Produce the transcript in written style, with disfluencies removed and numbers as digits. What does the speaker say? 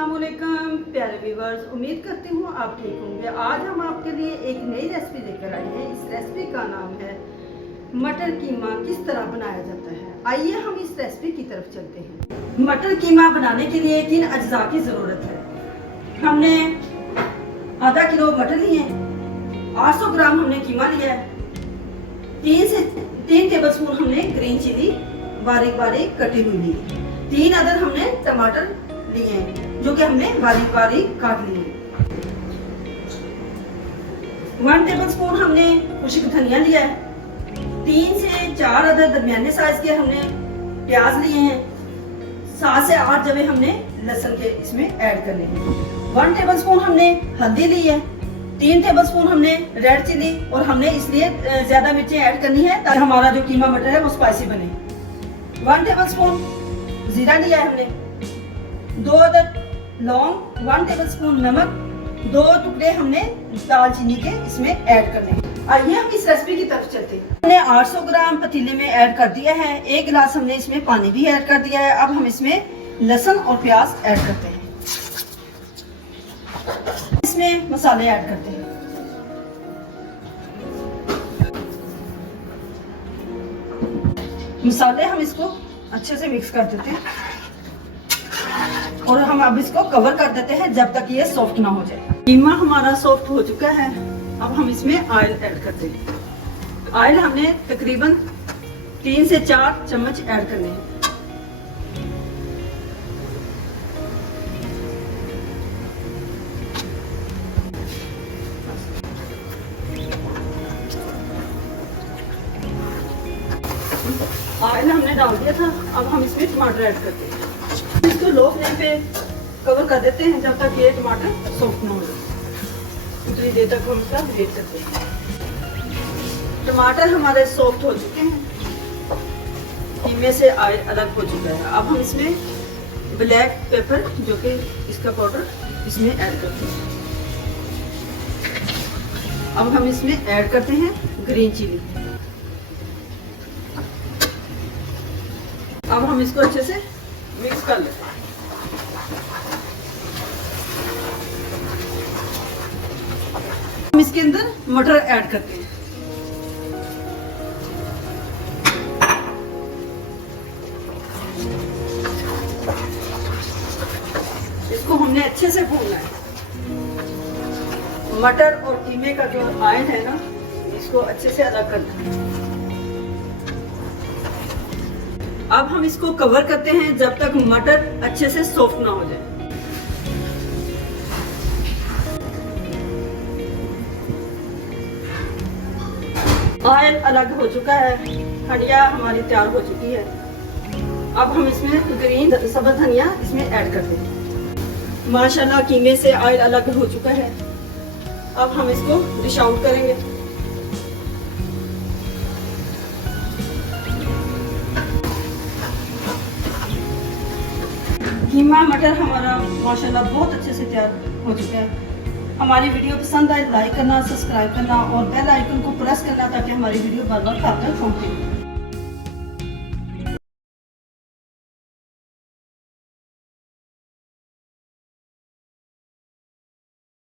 अस्सलाम वालेकुम प्यारे व्यूअर्स, उम्मीद करती हूँ आप ठीक होंगे। आज हम आपके लिए एक नई रेसिपी लेकर आए हैं। इस रेसिपी का नाम है मटर कीमा। किस तरह बनाया जाता है, आइए हम इस रेसिपी की तरफ चलते हैं। मटर कीमा बनाने के लिए 3 अज्जा की ज़रूरत है। हमने आधा किलो मटर लिए, 800 ग्राम हमने कीमा लिया है, 3 टेबल स्पून हमने ग्रीन चिली बारीक बारीक कटी हुई ली, 3 अदद हमने टमाटर लिए हैं जो कि हमने बारीक बारीक काट लिए हैं। 1 टेबल स्पून हमने खुश्क धनिया लिया है, 3 से 4 अदद दरमियाने साइज के हमने प्याज लिए हैं, 7 से 8 जवे हमने लहसुन के इसमें ऐड करने हैं। 1 टेबल स्पून हमने हल्दी ली है, 3 टेबल स्पून हमने रेड चिली, और हमने इसलिए ज्यादा मिर्चें ऐड करनी है ताकि हमारा जो कीमा मटर है वो स्पाइसी बने। 1 टेबल स्पून जीरा लिया है हमने, 2 अदद लौंग, 1 टेबल स्पून नमक, 2 टुकड़े हमने दालचीनी के इसमें ऐड करने हैं। आइए हम इस रेसिपी की तरफ चलते हैं। हमने 800 ग्राम पतीले में ऐड कर दिया है, 1 गिलास हमने इसमें पानी भी ऐड कर दिया है। अब हम इसमें लहसुन और प्याज ऐड करते हैं, इसमें मसाले ऐड करते हैं। मसाले हम इसको अच्छे से मिक्स कर देते हैं और हम अब इसको कवर कर देते हैं जब तक ये सॉफ्ट ना हो जाए। कीमा हमारा सॉफ्ट हो चुका है, अब हम इसमें ऑयल ऐड करते हैं। ऑयल हमने तकरीबन 3 से 4 चम्मच ऐड करने हैं। ऑयल हमने डाल दिया था, अब हम इसमें टमाटर ऐड करते हैं। इसको लो फ्लेम पे कवर कर देते हैं जब तक ये टमाटर सॉफ्ट ना हो जाए, उतनी देर तक हम इसका वेट करते हैं। टमाटर हमारे सॉफ्ट हो चुके हैं, कीमे से ऑयल अलग हो चुका है। अब हम इसमें ब्लैक पेपर जो कि इसका पाउडर इसमें ऐड करते हैं। अब हम इसमें ऐड करते हैं ग्रीन चिली। अब हम इसको अच्छे से मिक्स कर लेते हैं। हम इसके अंदर मटर ऐड करते हैं। इसको हमने अच्छे से भूनना है। मटर और कीमे का जो ऑयल है ना, इसको अच्छे से अलग करना है। अब हम इसको कवर करते हैं जब तक मटर अच्छे से सॉफ्ट ना हो जाए। ऑयल अलग हो चुका है, हंडिया हमारी तैयार हो चुकी है। अब हम इसमें ग्रीन सब्ज धनिया इसमें ऐड करते हैं। माशाल्लाह कीमे से ऑयल अलग हो चुका है। अब हम इसको डिश आउट करेंगे। कीमा मटर हमारा माशाल्लाह बहुत अच्छे से तैयार हो चुका है। हमारी वीडियो पसंद आए लाइक करना, सब्सक्राइब करना और बेल आइकन को प्रेस करना ताकि हमारी वीडियो बार बार आप तक पहुंचे।